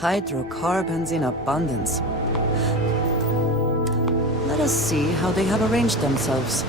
Hydrocarbons in abundance. Let us see how they have arranged themselves.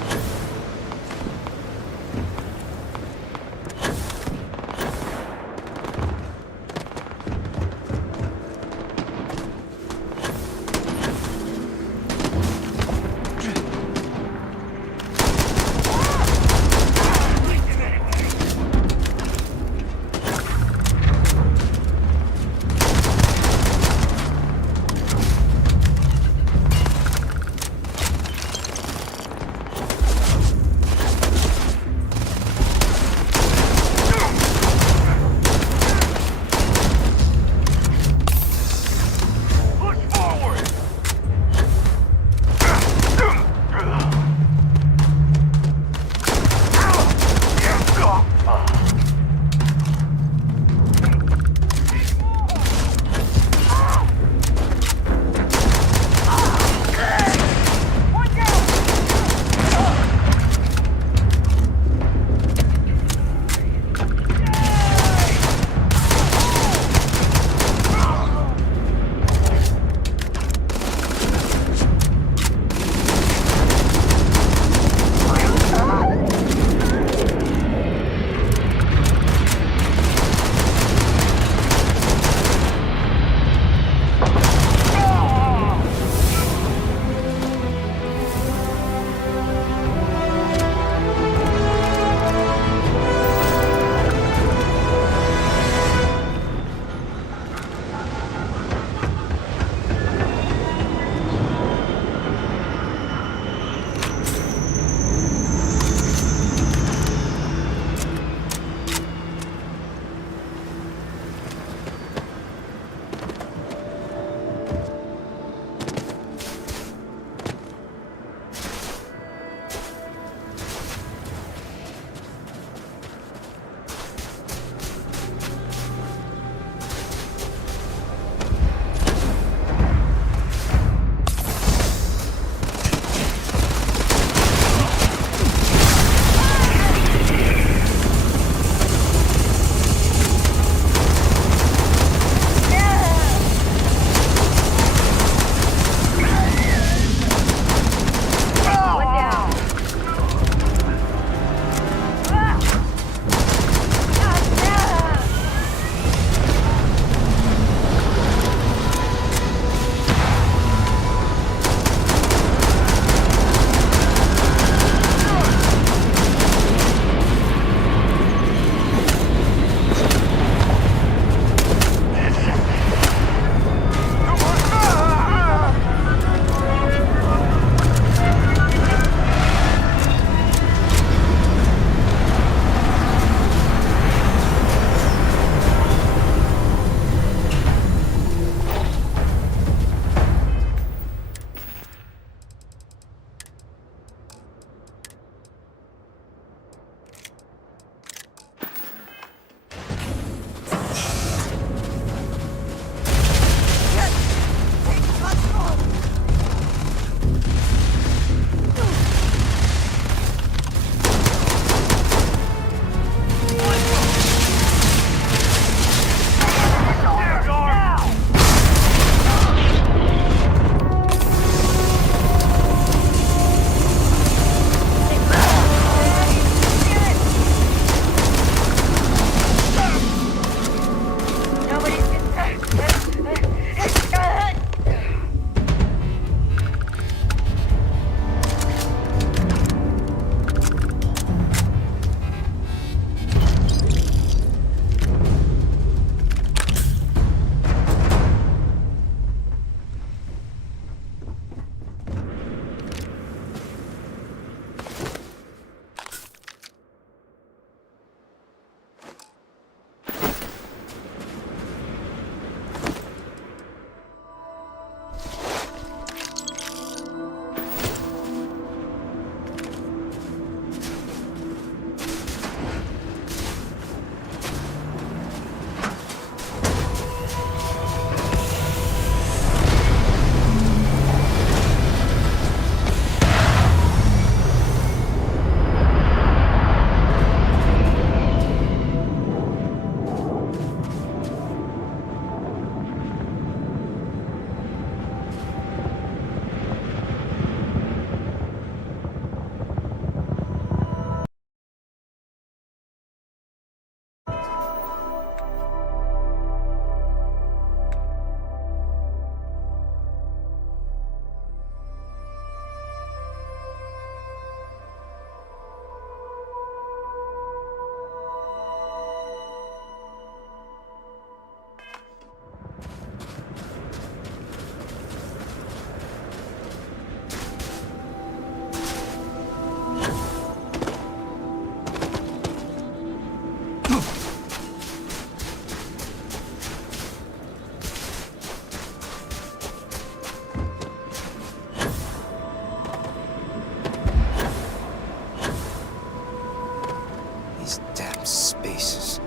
These damn spaces.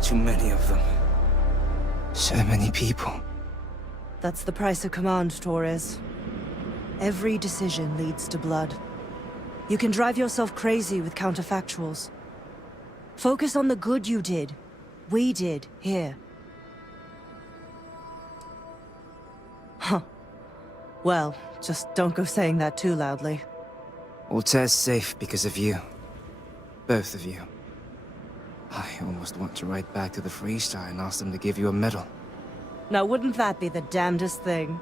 Too many of them. So many people. That's the price of command, Torres. Every decision leads to blood. You can drive yourself crazy with counterfactuals. Focus on the good you did. We did, here. Huh. Well, just don't go saying that too loudly. Altair's safe because of you. Both of you. I almost want to write back to the Freestar and ask them to give you a medal. Now wouldn't that be the damnedest thing?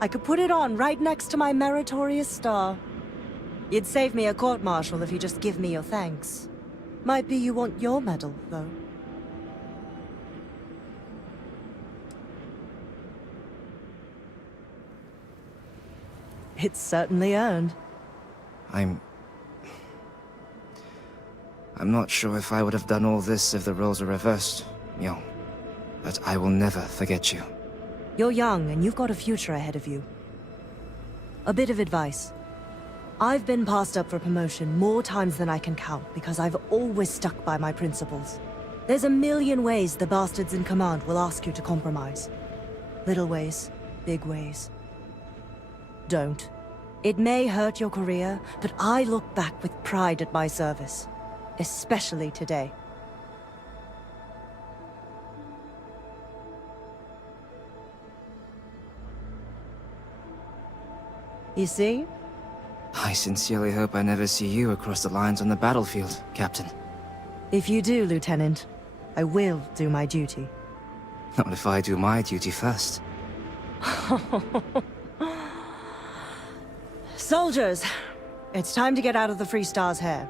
I could put it on right next to my meritorious star. You'd save me a court-martial if you just give me your thanks. Might be you want your medal, though. It's certainly earned. I'm not sure if I would have done all this if the roles were reversed, Yo. But I will never forget you. You're young, and you've got a future ahead of you. A bit of advice. I've been passed up for promotion more times than I can count because I've always stuck by my principles. There's a million ways the bastards in command will ask you to compromise. Little ways, big ways. Don't. It may hurt your career, but I look back with pride at my service. Especially today. You see? I sincerely hope I never see you across the lines on the battlefield, Captain. If you do, Lieutenant, I will do my duty. Not if I do my duty first. Soldiers, it's time to get out of the Freestar's hair.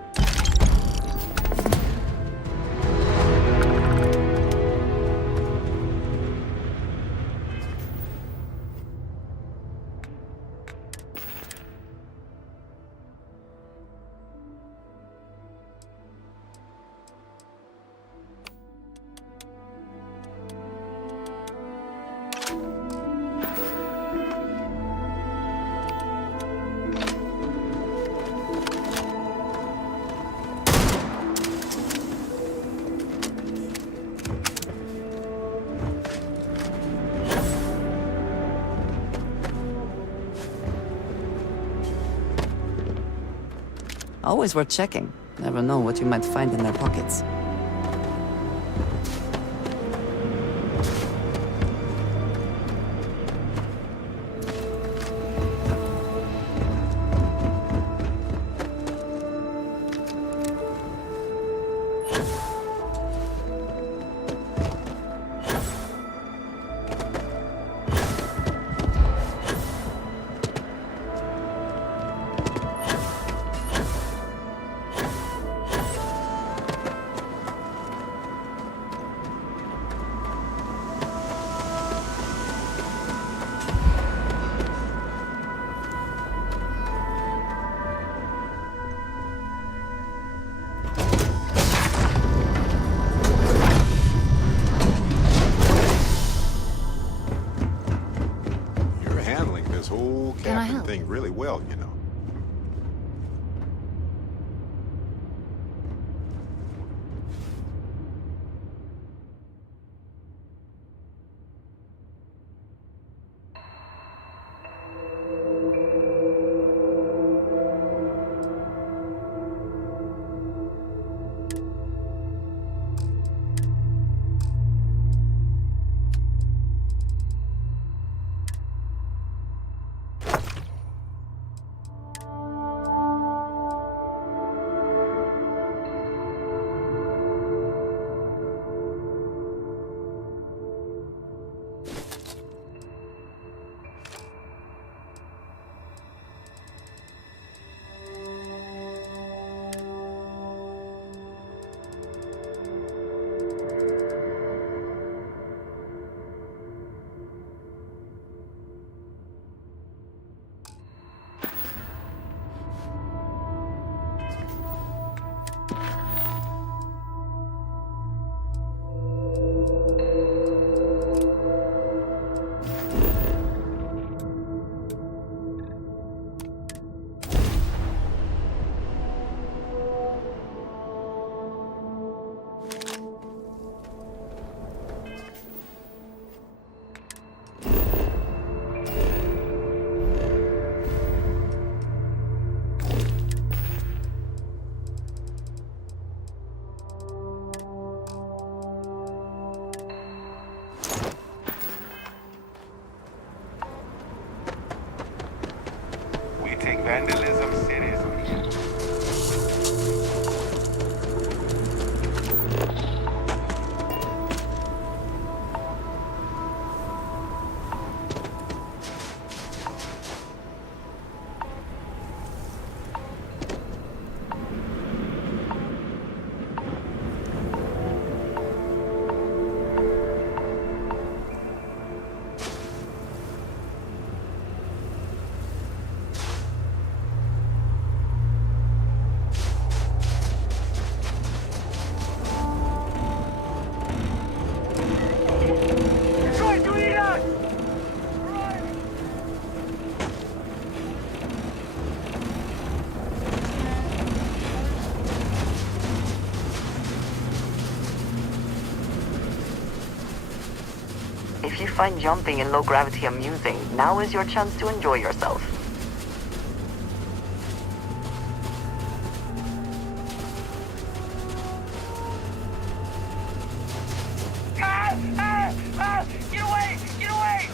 Always worth checking. Never know what you might find in their pockets. Thing really well, you know. If you find jumping in low gravity amusing, now is your chance to enjoy yourself. Get away! Get away!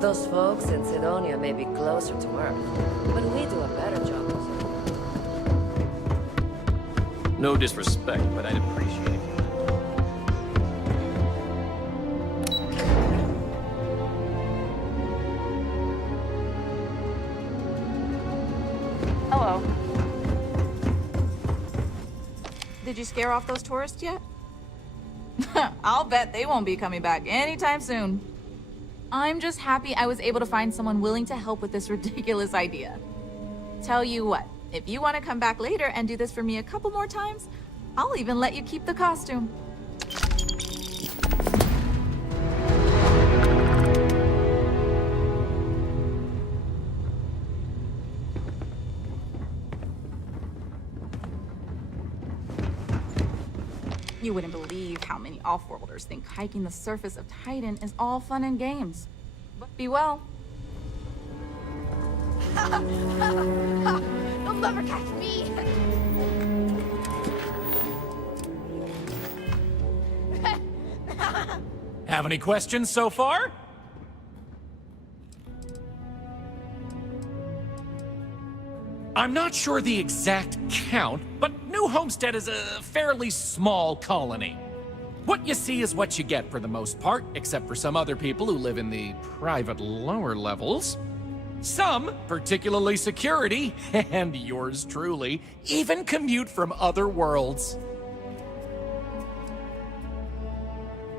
Those folks in Sidonia may be closer to Earth, but we do a better job of it. No disrespect, but I'd appreciate it. Hello. Did you scare off those tourists yet? I'll bet they won't be coming back anytime soon. I'm just happy I was able to find someone willing to help with this ridiculous idea. Tell you what, if you want to come back later and do this for me a couple more times, I'll even let you keep the costume. You wouldn't believe how many off-worlders think hiking the surface of Titan is all fun and games. But be well. They'll never catch me! Have any questions so far? I'm not sure the exact count, but New Homestead is a fairly small colony. What you see is what you get for the most part, except for some other people who live in the private lower levels. Some, particularly security, and yours truly, even commute from other worlds.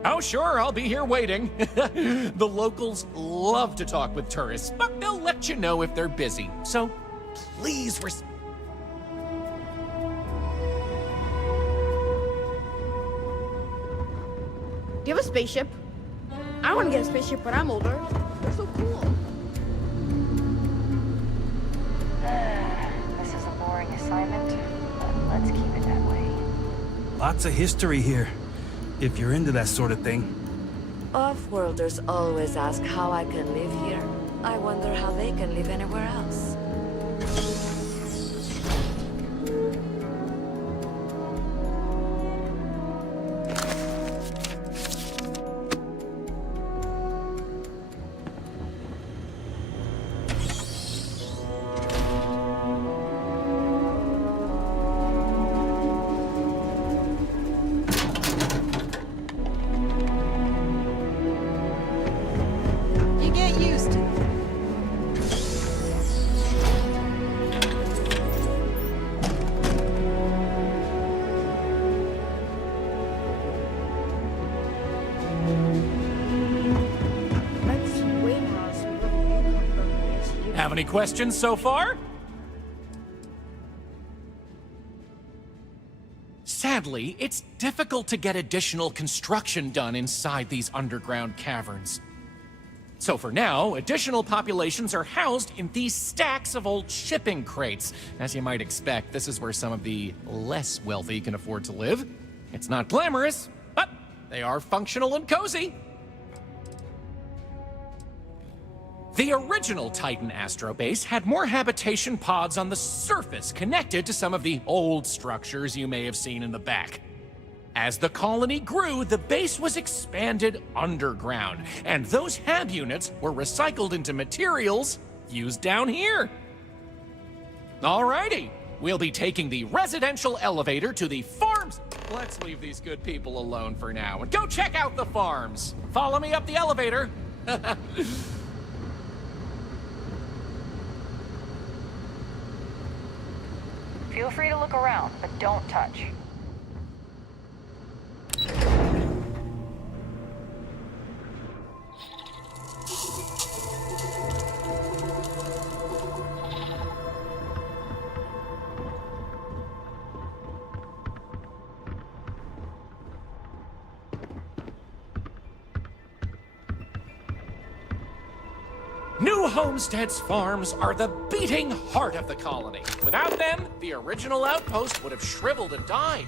Oh, sure, I'll be here waiting. The locals love to talk with tourists, but they'll let you know if they're busy. So, please Do you have a spaceship? I want to get a spaceship when I'm older. They're so cool. This is a boring assignment, but let's keep it that way. Lots of history here, if you're into that sort of thing. Off-worlders always ask how I can live here. I wonder how they can live anywhere else. You get used to it. That's way more awesome than you come from the ICU. Have any questions so far? Sadly, it's difficult to get additional construction done inside these underground caverns. So for now, additional populations are housed in these stacks of old shipping crates. As you might expect, this is where some of the less wealthy can afford to live. It's not glamorous, but they are functional and cozy. The original Titan astrobase had more habitation pods on the surface connected to some of the old structures you may have seen in the back. As the colony grew, the base was expanded underground, and those hab units were recycled into materials used down here. Alrighty, we'll be taking the residential elevator to the farms. Let's leave these good people alone for now and go check out the farms. Follow me up the elevator. Feel free to look around, but don't touch. New Homestead's farms are the beating heart of the colony. Without them, the original outpost would have shriveled and died.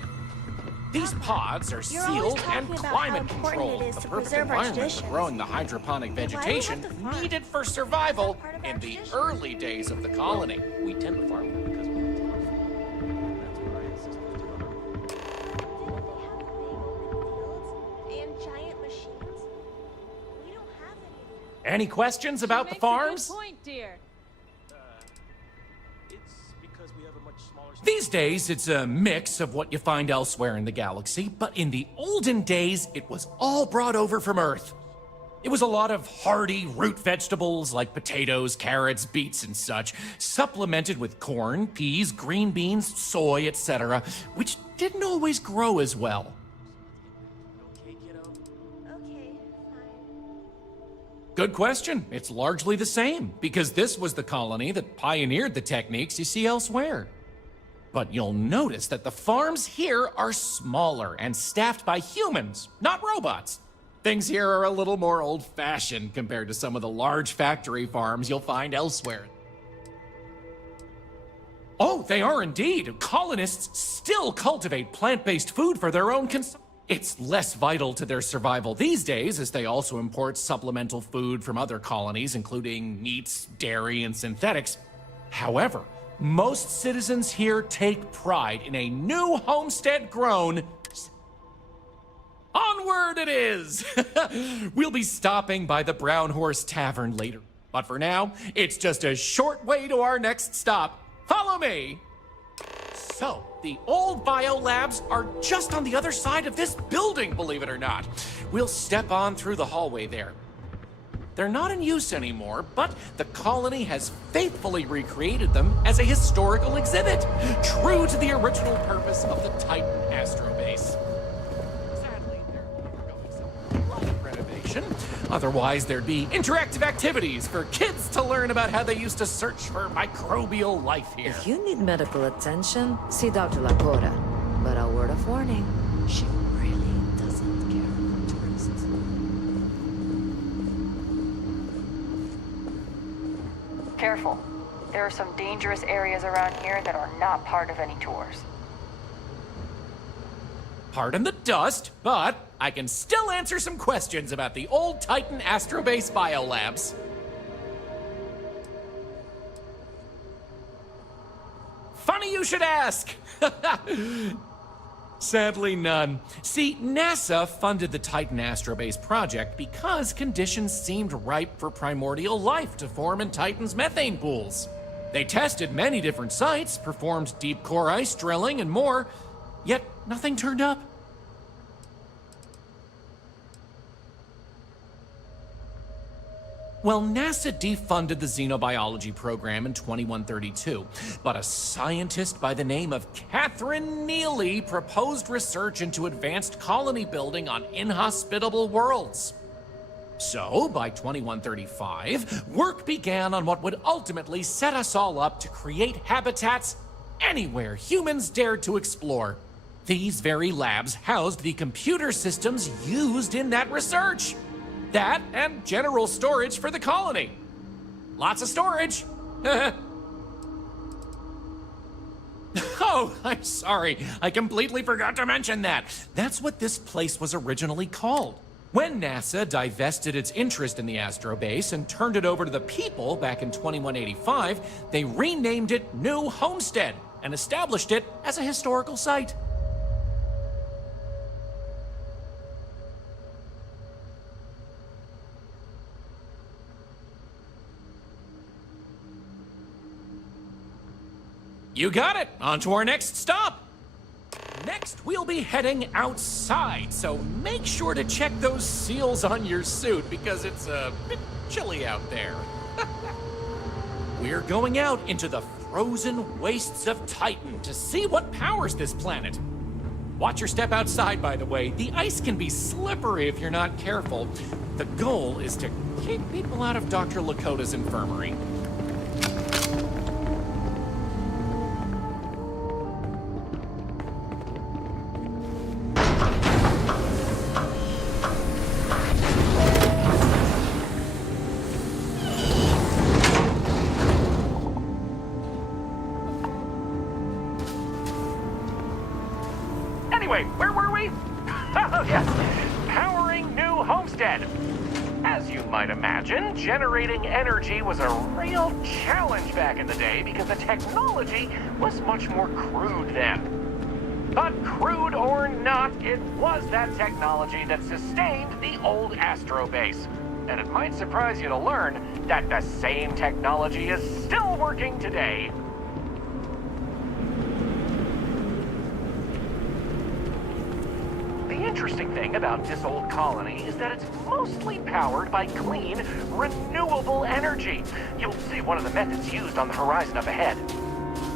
These pods are sealed and climate controlled, the perfect environment for growing the hydroponic vegetation needed for survival in the early days of the colony. We tend to farm them because we want to. That's where I insist And giant machines? We don't have any. Any questions about the farms? Point, dear. It's because we have a much smaller. These days, it's a mix of what you find elsewhere in the galaxy, but in the olden days, it was all brought over from Earth. It was a lot of hardy root vegetables like potatoes, carrots, beets, and such, supplemented with corn, peas, green beans, soy, etc., which didn't always grow as well. Okay, kiddo. Okay, fine. Good question. It's largely the same, because this was the colony that pioneered the techniques you see elsewhere. But you'll notice that the farms here are smaller and staffed by humans, not robots. Things here are a little more old-fashioned compared to some of the large factory farms you'll find elsewhere. Oh, they are indeed. Colonists still cultivate plant-based food for their own consumption. It's less vital to their survival these days, as they also import supplemental food from other colonies, including meats, dairy, and synthetics. However, most citizens here take pride in a new homestead grown. Onward it is! We'll be stopping by the Brown Horse Tavern later. But for now, it's just a short way to our next stop. Follow me! So, the old biolabs are just on the other side of this building, believe it or not. We'll step on through the hallway there. They're not in use anymore, but the colony has faithfully recreated them as a historical exhibit, true to the original purpose of the Titan Astrobase. Sadly, they're undergoing some light renovation. Otherwise, there'd be interactive activities for kids to learn about how they used to search for microbial life here. If you need medical attention, see Dr. Lakota. But a word of warning, she really doesn't care for tourists. Careful. There are some dangerous areas around here that are not part of any tours. Pardon the dust, but I can still answer some questions about the old Titan Astrobase biolabs. Funny you should ask! Sadly, none. See, NASA funded the Titan Astrobase project because conditions seemed ripe for primordial life to form in Titan's methane pools. They tested many different sites, performed deep core ice drilling, and more, yet nothing turned up. Well, NASA defunded the xenobiology program in 2132, but a scientist by the name of Catherine Neely proposed research into advanced colony building on inhospitable worlds. So, by 2135, work began on what would ultimately set us all up to create habitats anywhere humans dared to explore. These very labs housed the computer systems used in that research. That and general storage for the colony. Lots of storage. Oh, I'm sorry. I completely forgot to mention that. That's what this place was originally called. When NASA divested its interest in the Astrobase and turned it over to the people back in 2185, they renamed it New Homestead and established it as a historical site. You got it! On to our next stop! Next, we'll be heading outside, so make sure to check those seals on your suit because it's a bit chilly out there. We're going out into the frozen wastes of Titan to see what powers this planet. Watch your step outside, by the way. The ice can be slippery if you're not careful. The goal is to keep people out of Dr. Lakota's infirmary. Anyway, where were we? Oh, yes. Powering New Homestead. As you might imagine, generating energy was a real challenge back in the day because the technology was much more crude then. But crude or not, it was that technology that sustained the old Astro base. And it might surprise you to learn that the same technology is still working today. The interesting thing about this old colony is that it's mostly powered by clean, renewable energy. You'll see one of the methods used on the horizon up ahead.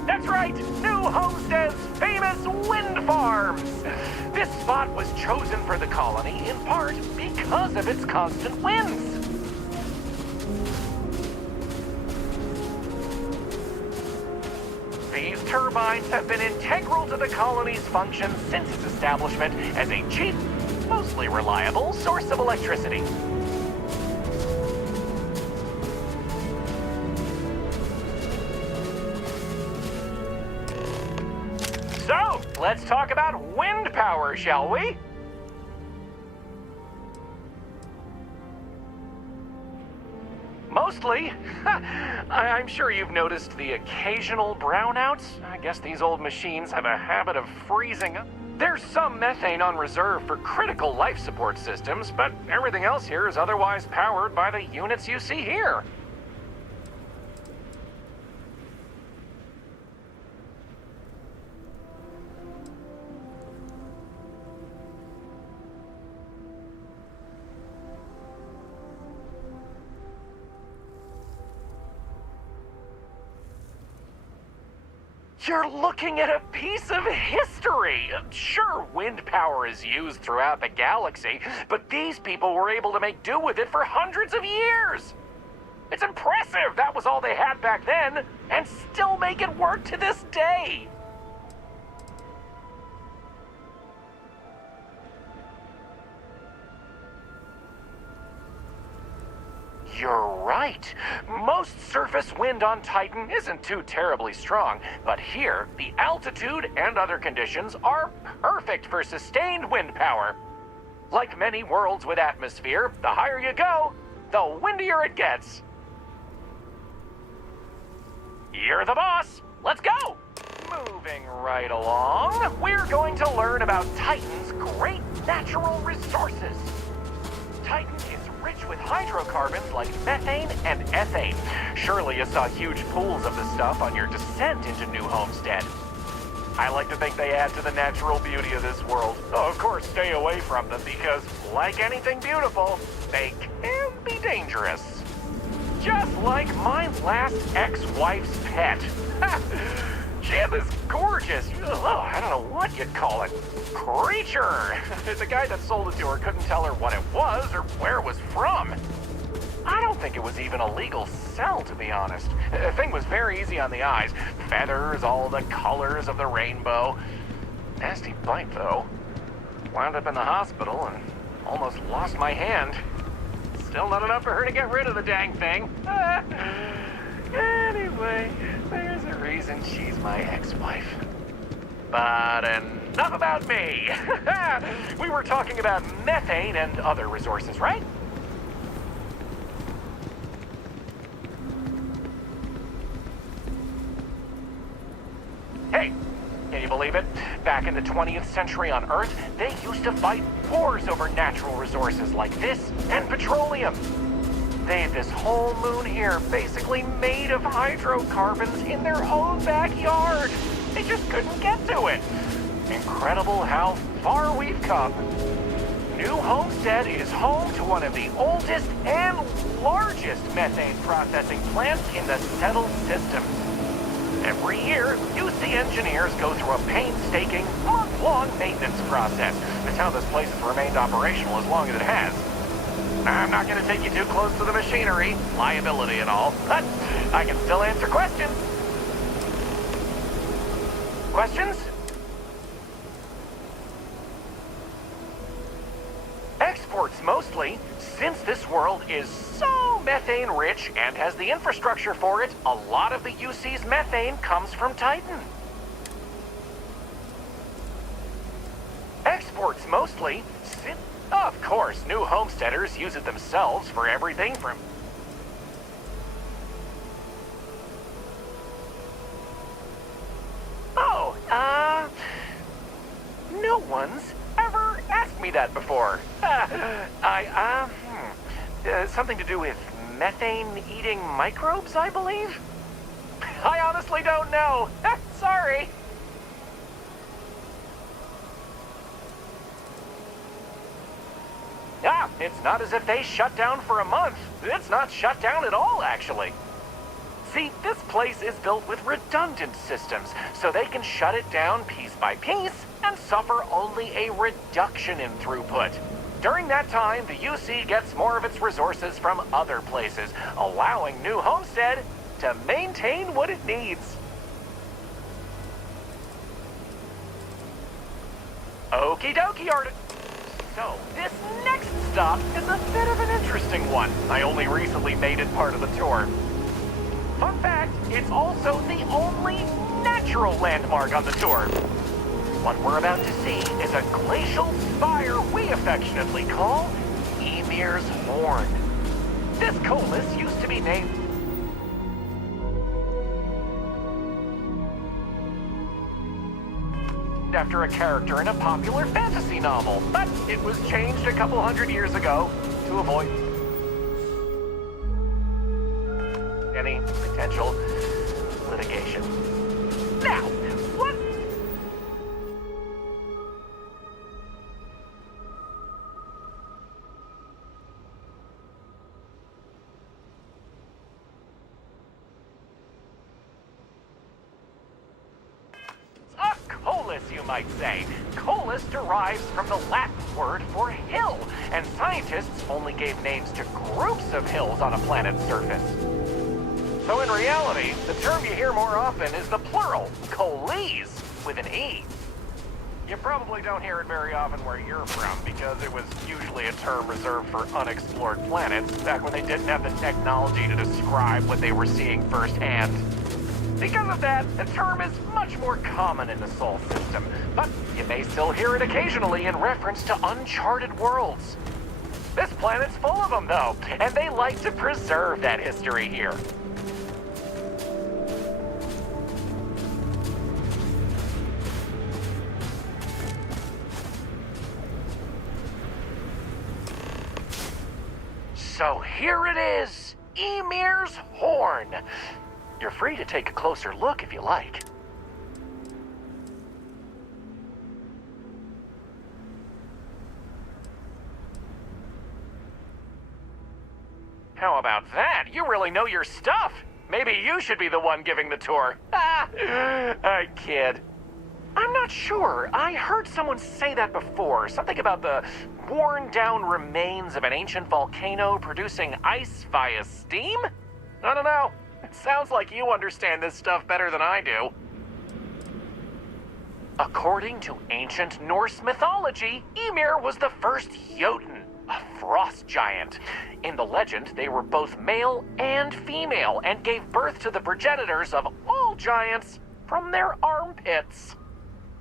That's right, New Homestead's famous wind farms. This spot was chosen for the colony in part because of its constant winds. These turbines have been integral to the colony's function since its establishment as a cheap, mostly reliable source of electricity. So, let's talk about wind power, shall we? Mostly. I'm sure you've noticed the occasional brownouts. I guess these old machines have a habit of freezing up. There's some methane on reserve for critical life support systems, but everything else here is otherwise powered by the units you see here. You're looking at a piece of history! Sure, wind power is used throughout the galaxy, but these people were able to make do with it for hundreds of years! It's impressive that was all they had back then, and still make it work to this day! You're right. Most surface wind on Titan isn't too terribly strong, but here, the altitude and other conditions are perfect for sustained wind power. Like many worlds with atmosphere, the higher you go, the windier it gets. You're the boss. Let's go. Moving right along, we're going to learn about Titan's great natural resources. Titan is rich with hydrocarbons like methane and ethane. Surely you saw huge pools of the stuff on your descent into New Homestead. I like to think they add to the natural beauty of this world. Oh, of course, stay away from them because, like anything beautiful, they can be dangerous. Just like my last ex-wife's pet. She had this gorgeous, I don't know what you'd call it, creature. The guy that sold it to her couldn't tell her what it was or where it was from. I don't think it was even a legal sell, to be honest. The thing was very easy on the eyes. Feathers, all the colors of the rainbow. Nasty bite, though. Wound up in the hospital and almost lost my hand. Still not enough for her to get rid of the dang thing. Anyway, there's a reason she's my ex-wife. But enough about me. We were talking about methane and other resources, right? Hey, can you believe it? Back in the 20th century on Earth, they used to fight wars over natural resources like this and petroleum. They had this whole moon here basically made of hydrocarbons in their own backyard. They just couldn't get to it. Incredible how far we've come. New Homestead is home to one of the oldest and largest methane processing plants in the settled system. Every year, UC engineers go through a painstaking, month-long maintenance process. That's how this place has remained operational as long as it has. I'm not going to take you too close to the machinery, liability and all, but I can still answer questions. Questions? Exports mostly, since this world is so methane-rich and has the infrastructure for it, a lot of the UC's methane comes from Titan. Exports mostly, since... Of course, new homesteaders use it themselves for everything from... Oh, no one's ever asked me that before. Something to do with methane-eating microbes, I believe? I honestly don't know. Sorry. It's not as if they shut down for a month. It's not shut down at all, actually. See, this place is built with redundant systems, so they can shut it down piece by piece and suffer only a reduction in throughput. During that time, the UC gets more of its resources from other places, allowing New Homestead to maintain what it needs. Okie dokie, artist. So, this next stop is a bit of an interesting one. I only recently made it part of the tour. Fun fact, it's also the only natural landmark on the tour. What we're about to see is a glacial spire we affectionately call Ymir's Horn. This coalesce used to be named after a character in a popular fantasy novel, but it was changed a couple hundred years ago to avoid any potential litigation. Now, what? A coalesce, you might say. Coalesce derives from the Latin word for hill, and scientists only gave names to groups of hills on a planet's surface. So in reality, the term you hear more often is the plural, coalesce, with an E. You probably don't hear it very often where you're from, because it was usually a term reserved for unexplored planets, back when they didn't have the technology to describe what they were seeing firsthand. Because of that, the term is much more common in the Sol system, but you may still hear it occasionally in reference to uncharted worlds. This planet's full of them, though, and they like to preserve that history here. So here it is, Ymir's Horn. You're free to take a closer look if you like. How about that? You really know your stuff. Maybe you should be the one giving the tour. I kid. I'm not sure. I heard someone say that before. Something about the worn-down remains of an ancient volcano producing ice via steam? I don't know. It sounds like you understand this stuff better than I do. According to ancient Norse mythology, Ymir was the first Jotun, a frost giant. In the legend, they were both male and female and gave birth to the progenitors of all giants from their armpits.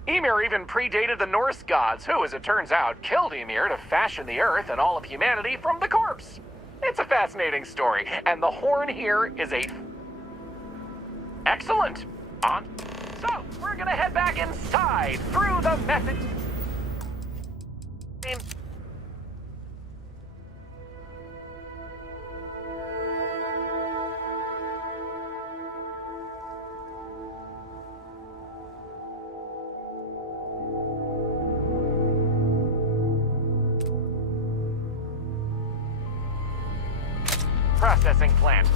Ymir even predated the Norse gods, who, as it turns out, killed Ymir to fashion the earth and all of humanity from the corpse. It's a fascinating story, and the horn here is a... Excellent! So, we're gonna head back inside, through the method... processing plant.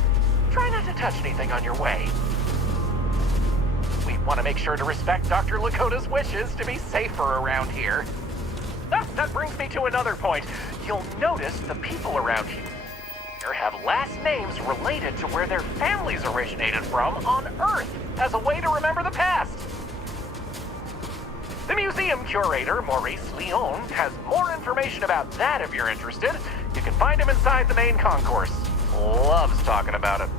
Try not to touch anything on your way. We want to make sure to respect Dr. Lakota's wishes to be safer around here. Ah, that brings me to another point. You'll notice the people around here have last names related to where their families originated from on Earth as a way to remember the past. The museum curator, Maurice Leon, has more information about that if you're interested. You can find him inside the main concourse. Loves talking about it.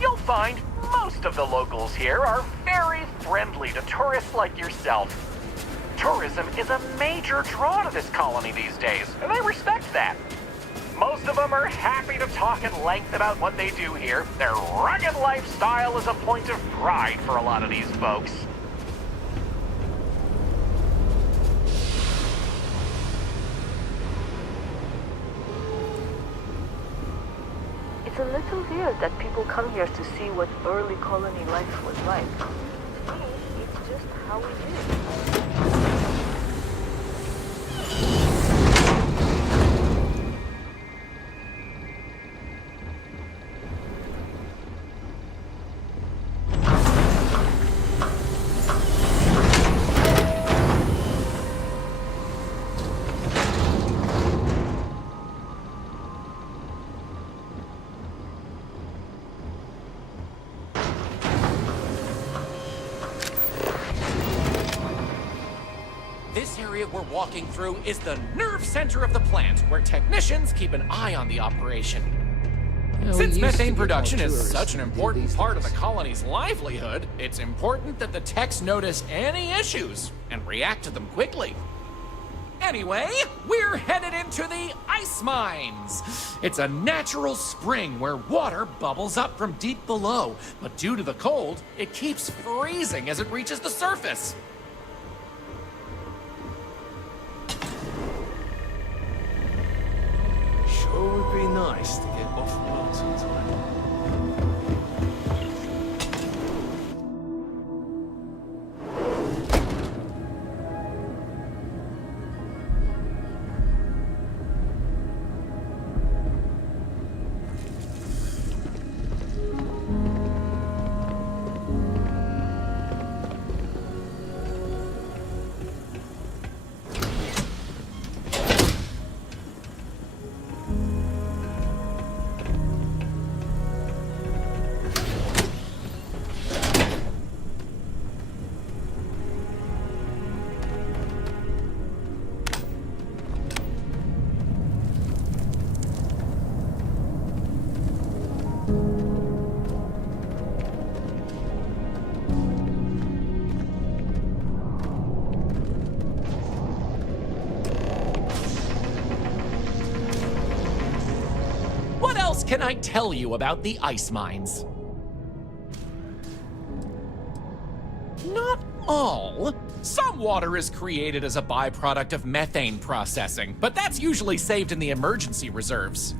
You'll find most of the locals here are very friendly to tourists like yourself. Tourism is a major draw to this colony these days, and they respect that. Most of them are happy to talk at length about what they do here. Their rugged lifestyle is a point of pride for a lot of these folks. It's a little weird that people come here to see what early colony life was like. To me, it's just how we live. This area we're walking through is the nerve center of the plant, where technicians keep an eye on the operation. Since methane production is such an important part of the colony's livelihood, it's important that the techs notice any issues and react to them quickly. Anyway, we're headed into the ice mines. It's a natural spring where water bubbles up from deep below, but due to the cold, it keeps freezing as it reaches the surface. Sure would be nice to get off world sometime. What else can I tell you about the ice mines? Not all. Some water is created as a byproduct of methane processing, but that's usually saved in the emergency reserves.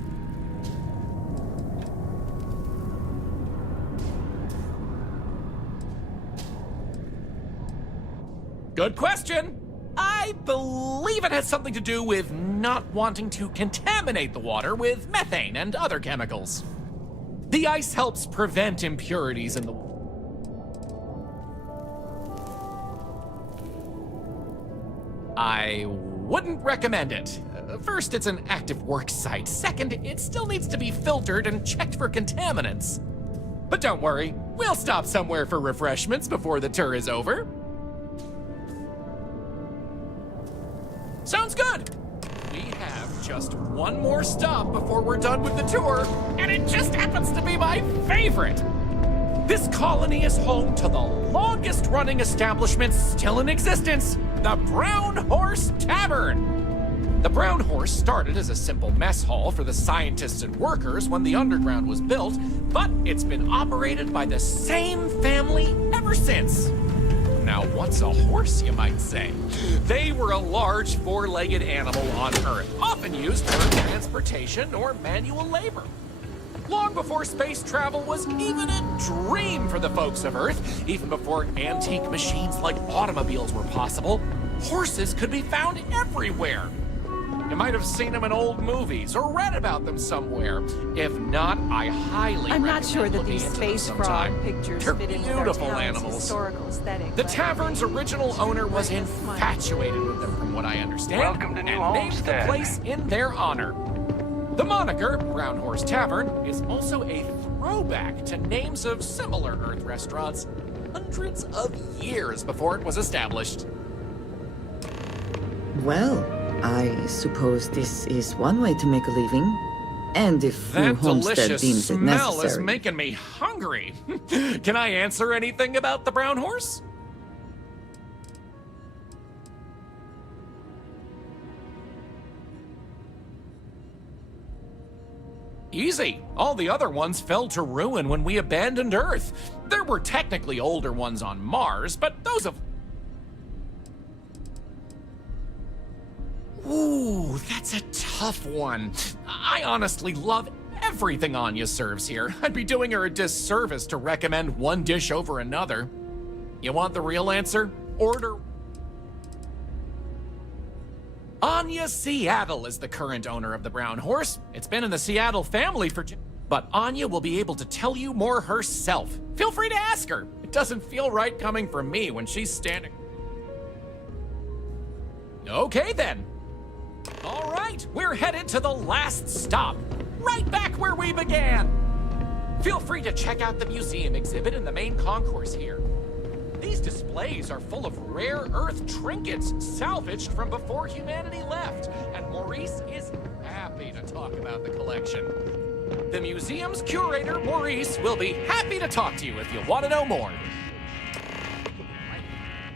Good question. I believe it has something to do with not wanting to contaminate the water with methane and other chemicals. The ice helps prevent impurities in the water. I wouldn't recommend it. First, it's an active work site. Second, it still needs to be filtered and checked for contaminants. But don't worry, we'll stop somewhere for refreshments before the tour is over. Sounds good! We have just one more stop before we're done with the tour, and it just happens to be my favorite! This colony is home to the longest-running establishment still in existence, the Brown Horse Tavern! The Brown Horse started as a simple mess hall for the scientists and workers when the underground was built, but it's been operated by the same family ever since. Now, what's a horse, you might say? They were a large four-legged animal on Earth, often used for transportation or manual labor. Long before space travel was even a dream for the folks of Earth, even before antique machines like automobiles were possible, horses could be found everywhere. You might have seen them in old movies or read about them somewhere. If not, I highly I'm recommend not sure that looking these into them space sometime. frog pictures They're fit in with our beautiful town's animals. historical aesthetic. The but tavern's original owner was infatuated with them, from what I understand. Welcome to New and named the Homestead. place in their honor. The moniker, Brown Horse Tavern, is also a throwback to names of similar Earth restaurants hundreds of years before it was established. Well, I suppose this is one way to make a living. And if New That Homestead delicious deems it smell is necessary. making me hungry. Can I answer anything about the Brown Horse? Easy. All the other ones fell to ruin when we abandoned Earth. There were technically older ones on Mars, but those have... Ooh, that's a tough one. I honestly love everything Anya serves here. I'd be doing her a disservice to recommend one dish over another. You want the real answer? Order... Anya Seattle is the current owner of the Brown Horse. It's been in the Seattle family for... But Anya will be able to tell you more herself. Feel free to ask her. It doesn't feel right coming from me when she's standing... Okay then. All right, we're headed to the last stop. Right back where we began. Feel free to check out the museum exhibit in the main concourse here. These displays are full of rare Earth trinkets salvaged from before humanity left, and Maurice is happy to talk about the collection. The museum's curator, Maurice, will be happy to talk to you if you want to know more.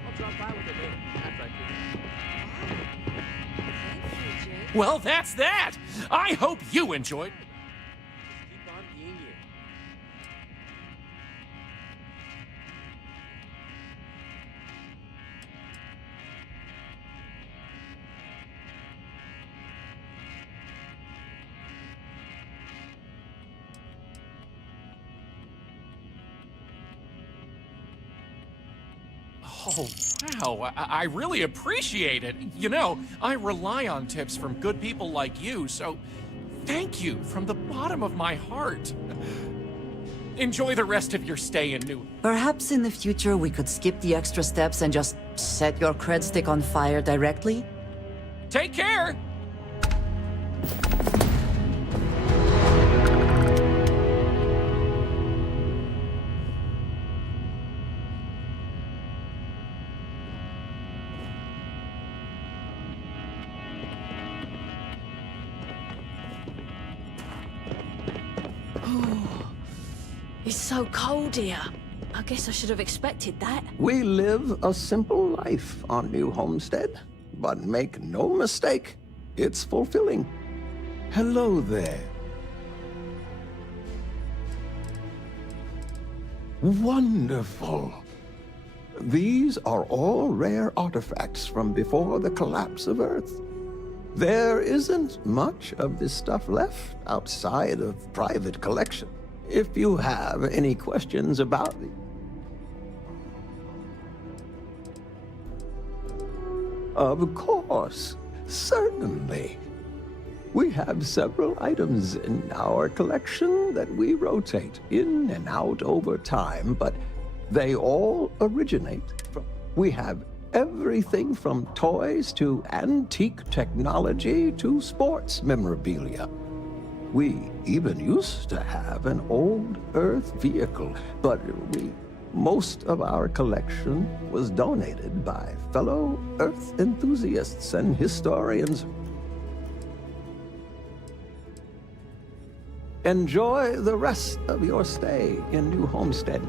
I'll drop by with it later after I do. Well, that's that. I hope you enjoyed. Just keep on being you. Oh, wow. I really appreciate it. You know, I rely on tips from good people like you, so thank you from the bottom of my heart. Enjoy the rest of your stay in New... Perhaps in the future we could skip the extra steps and just set your cred stick on fire directly? Take care! It's so cold here. I guess I should have expected that. We live a simple life on New Homestead, but make no mistake, it's fulfilling. Hello there. Wonderful. These are all rare artifacts from before the collapse of Earth. There isn't much of this stuff left outside of private collection. If you have any questions about it. Of course, certainly. We have several items in our collection that we rotate in and out over time, but they all originate from... We have everything from toys to antique technology to sports memorabilia. We even used to have an old Earth vehicle, but most of our collection was donated by fellow Earth enthusiasts and historians. Enjoy the rest of your stay in New Homestead.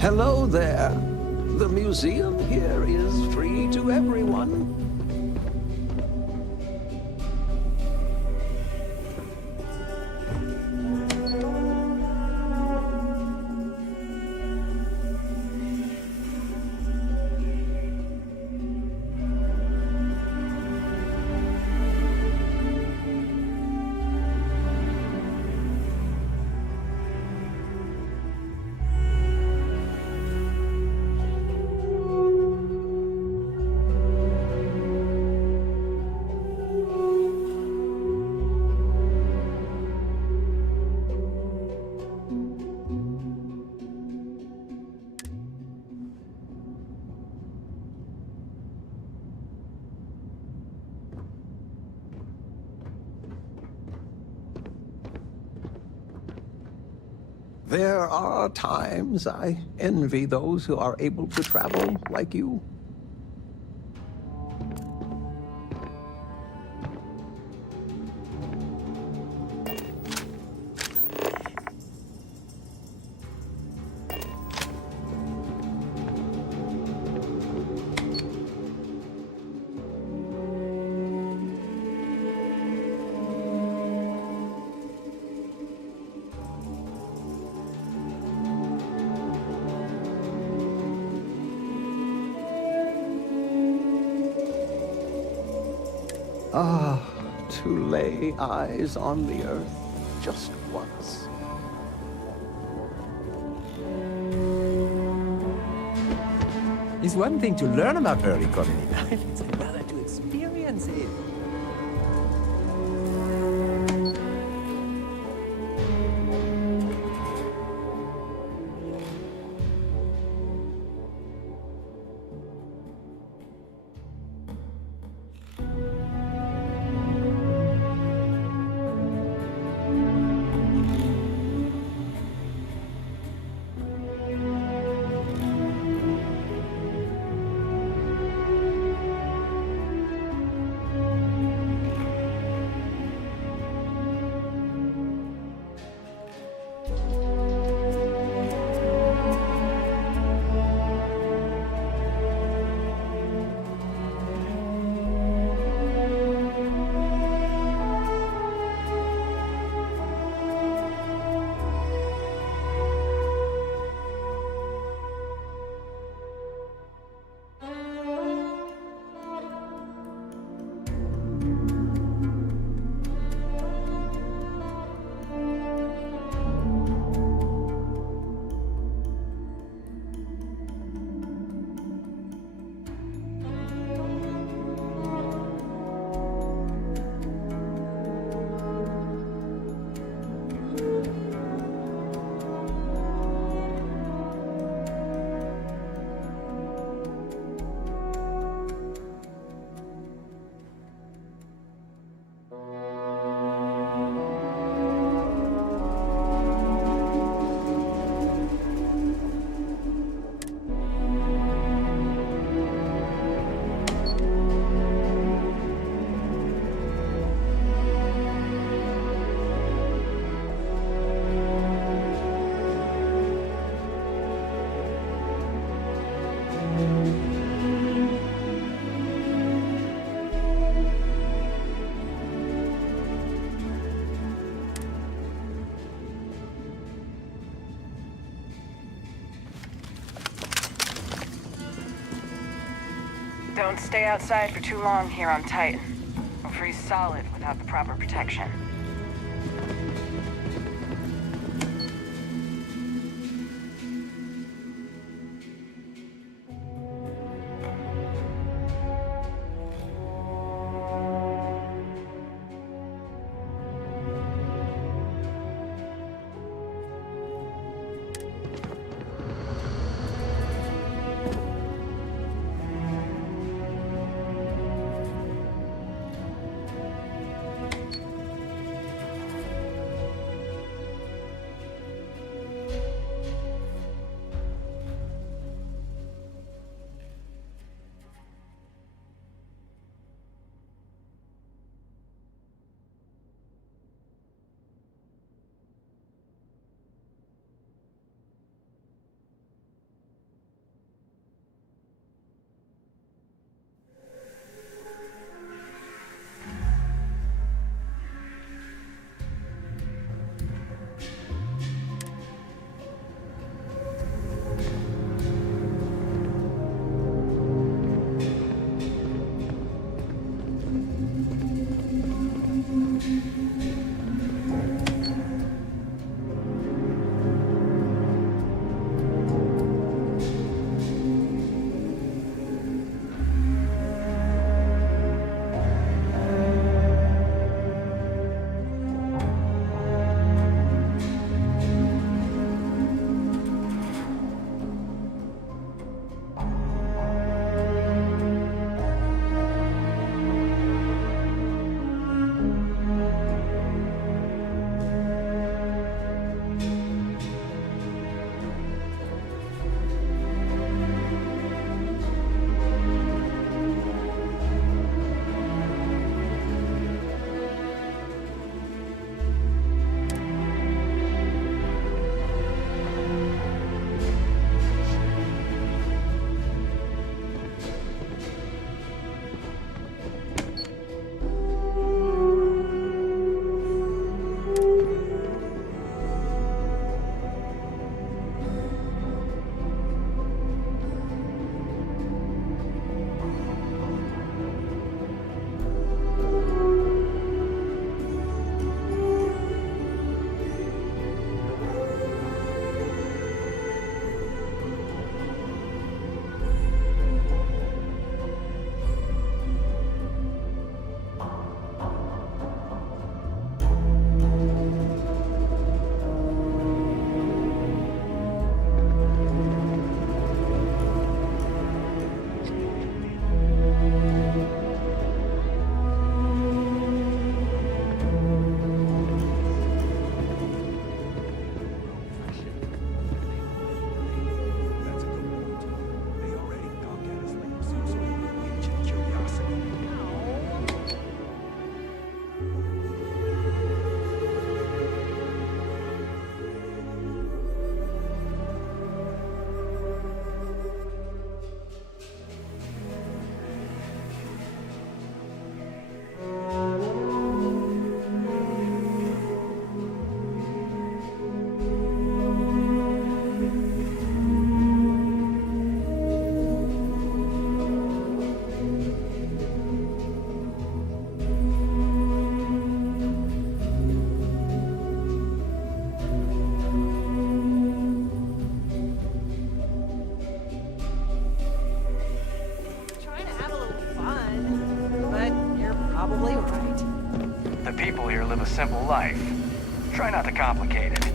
Hello there. The museum here is free to everyone. There are times I envy those who are able to travel like you. Ah, to lay eyes on the earth just once. It's one thing to learn about early colony life, it's another to experience it. Don't stay outside for too long here on Titan. We'll freeze solid without the proper protection. live a simple life. Try not to complicate it.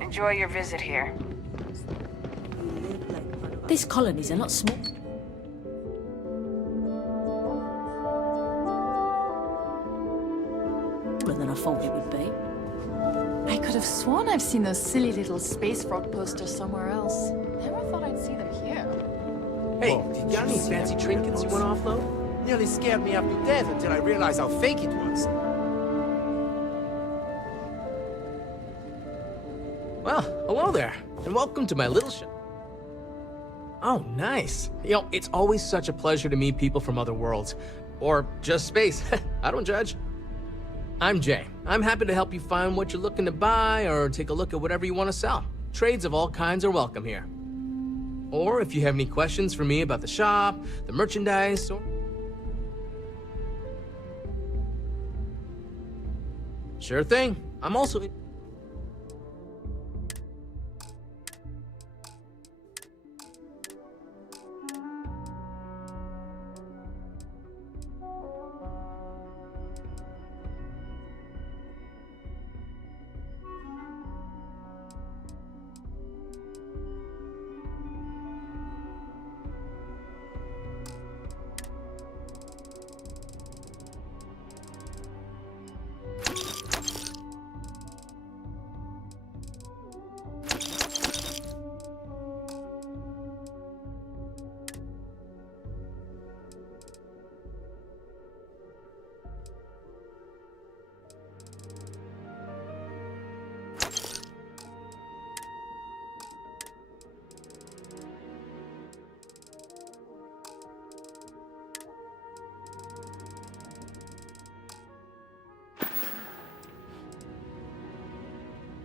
Enjoy your visit here. These colonies are not small. Smaller than I thought it would be. I could have sworn I've seen those silly little space frog posters somewhere else. Never thought I'd see them here. Hey, you got any fancy trinkets you want to offload? Nearly scared me half to death until I realized how fake it was. Well, hello there, and welcome to my little shop. Oh, nice. You know, it's always such a pleasure to meet people from other worlds. Or just space. I don't judge. I'm Jay. I'm happy to help you find what you're looking to buy or take a look at whatever you want to sell. Trades of all kinds are welcome here. Or if you have any questions for me about the shop, the merchandise, or... Sure thing. I'm also...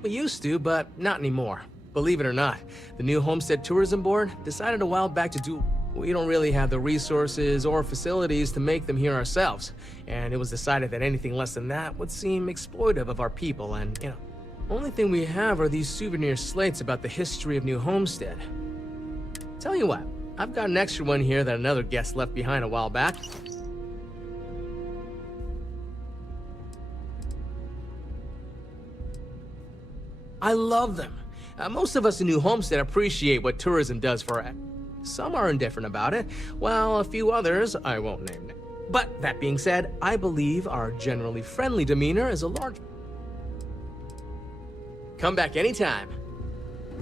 We used to, but not anymore. Believe it or not, the new Homestead Tourism Board decided a while back to do... We don't really have the resources or facilities to make them here ourselves, and it was decided that anything less than that would seem exploitive of our people, and, you know, only thing we have are these souvenir slates about the history of New Homestead. Tell you what, I've got an extra one here that another guest left behind a while back. I love them. Most of us in New Homestead appreciate what tourism does for us. Some are indifferent about it, while a few others I won't name. But that being said, I believe our generally friendly demeanor is a large... Come back anytime.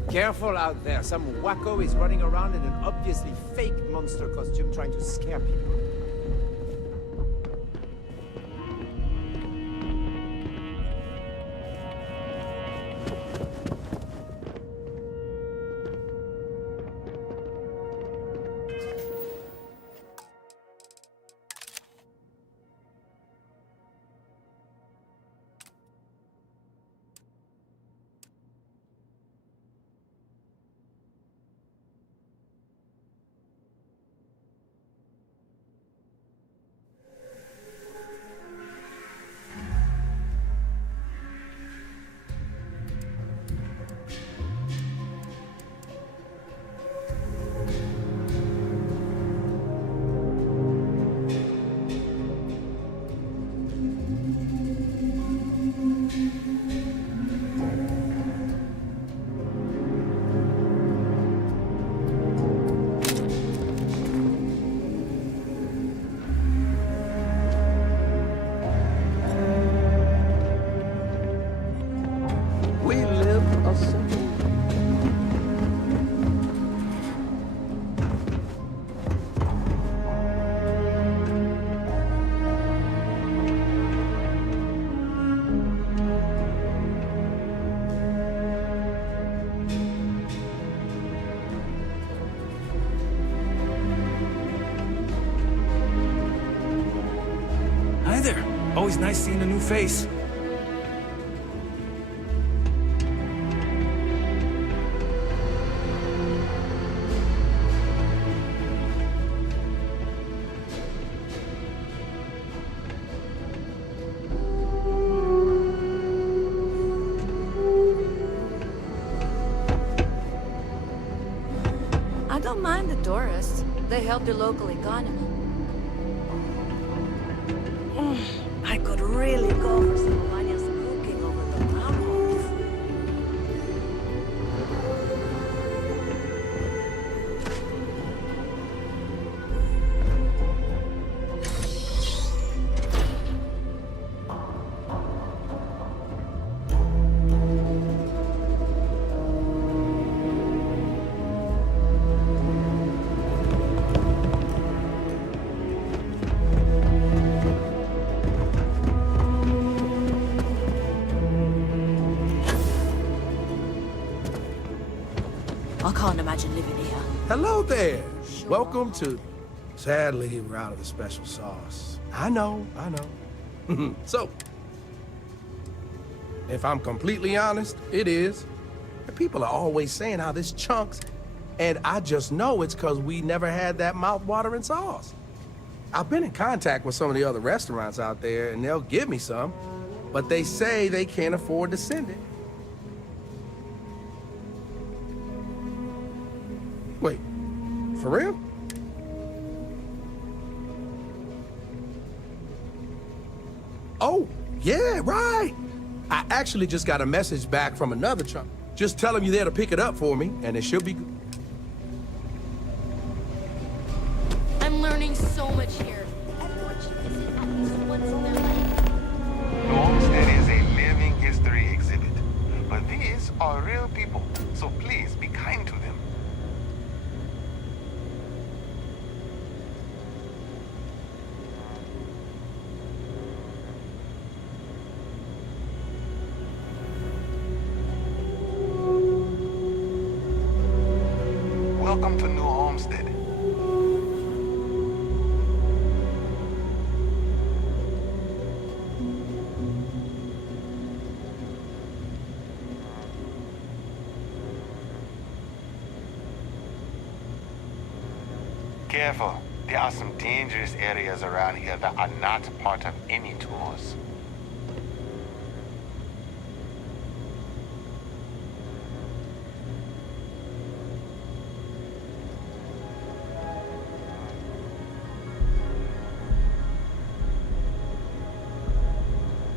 Careful out there. Some wacko is running around in an obviously fake monster costume trying to scare people. We live a simple Hi there. Always nice seeing a new face. I don't mind the tourists. They help the local economy. I could really go for some Alania's cooking over the mountains. I can't imagine living here. Hello there. Welcome to... Sadly, we're out of the special sauce. I know. So, if I'm completely honest, it is. People are always saying how this chunks, and I just know it's because we never had that mouth-watering sauce. I've been in contact with some of the other restaurants out there, and they'll give me some, but they say they can't afford to send it. Wait, for real? Oh, yeah, right. I actually just got a message back from another chunk. Just tell them you're there to pick it up for me, and it should be good. I'm learning so much here. Everyone should visit at least once in their life. The homestead is a living history exhibit. But these are real people, so please be kind to them. Welcome to New Homestead. Careful. There are some dangerous areas around here that are not part of any tours.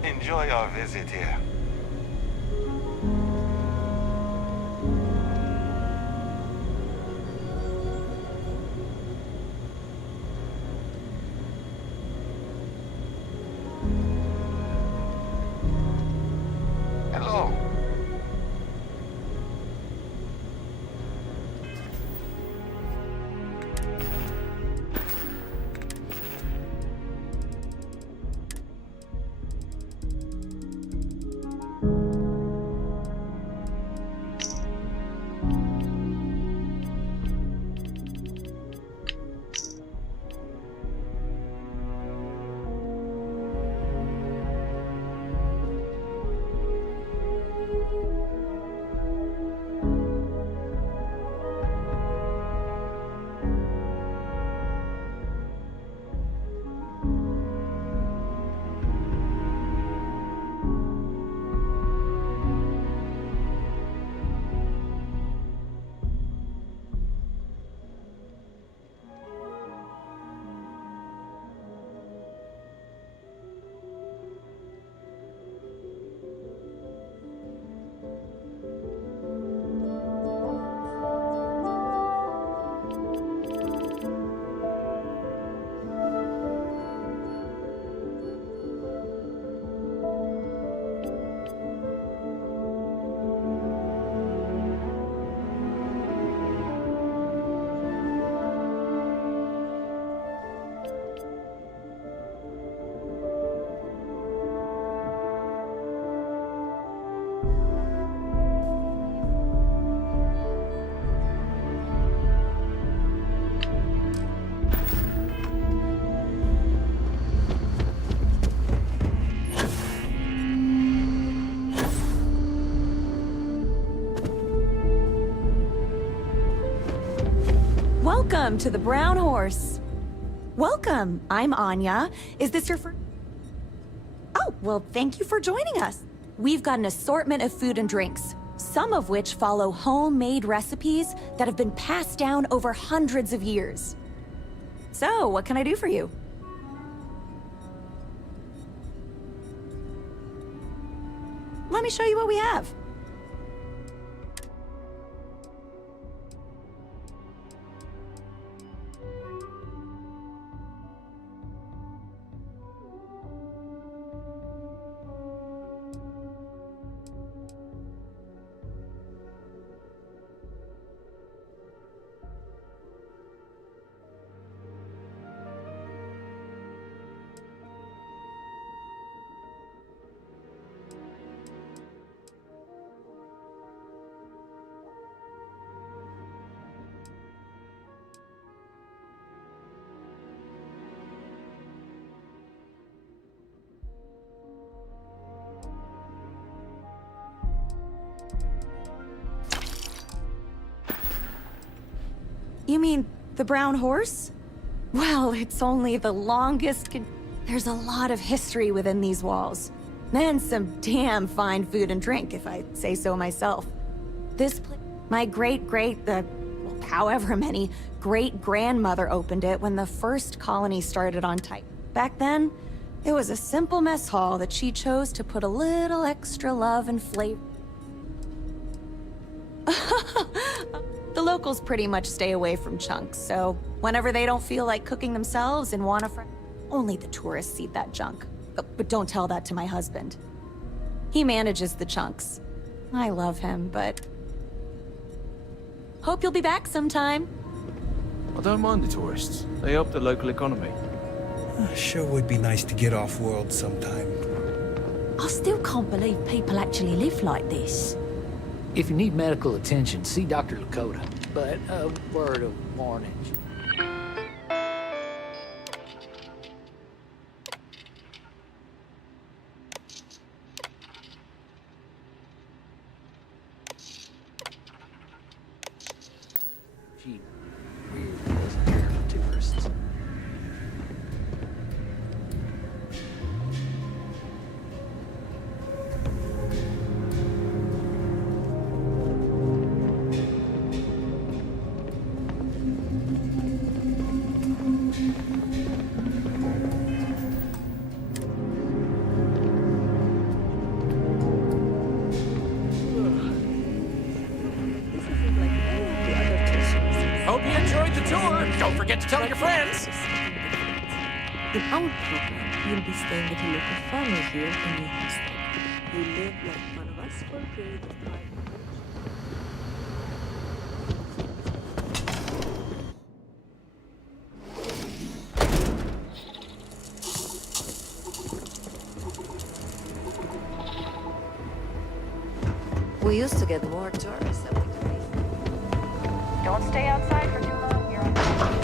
Enjoy your visit here. Hello. Welcome to the Brown Horse. Welcome, I'm Anya. Is this your first? Oh, well, thank you for joining us. We've got an assortment of food and drinks, some of which follow homemade recipes that have been passed down over hundreds of years. So, what can I do for you? Let me show you what we have. You mean the Brown Horse? Well, it's only the longest There's a lot of history within these walls. And some damn fine food and drink, if I say so myself. This place, my however many, great-grandmother opened it when the first colony started on Titan. Back then, it was a simple mess hall that she chose to put a little extra love and flavor. The locals pretty much stay away from chunks, so whenever they don't feel like cooking themselves and want a friend, only the tourists eat that junk. But don't tell that to my husband. He manages the chunks. I love him, but... Hope you'll be back sometime. I don't mind the tourists. They help the local economy. Sure would be nice to get off-world sometime. I still can't believe people actually live like this. If you need medical attention, see Dr. Lakota. But a word of warning. She really doesn't care for tourists. Hope you enjoyed the tour. Don't forget to tell your friends. In our program, you'll be staying at a local farmer here in New Homestead. You live like one of us for a period of time. We used to get more tourists than we do. Don't stay outside for too long here on Titan.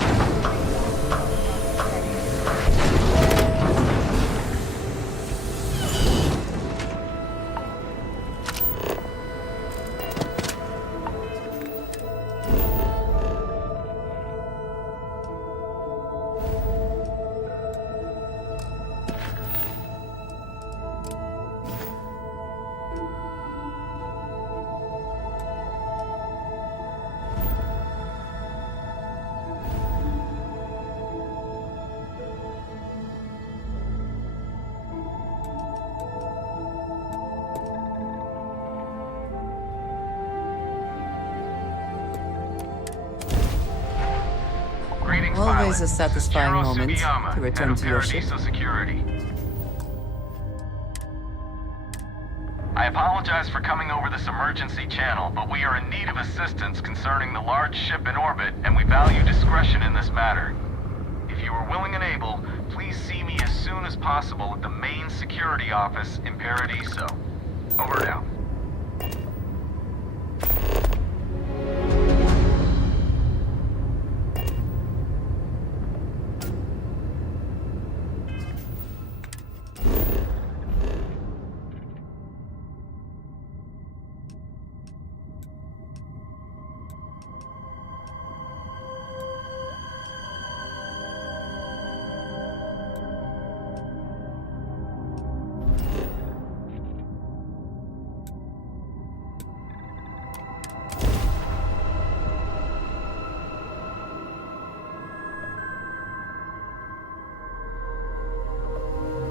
Always a satisfying moment to return to your ship. Security. I apologize for coming over this emergency channel, but we are in need of assistance concerning the large ship in orbit, and we value discretion in this matter. If you are willing and able, please see me as soon as possible at the main security office in Paradiso. Over and out.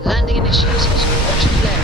Landing initiated. Watch flare.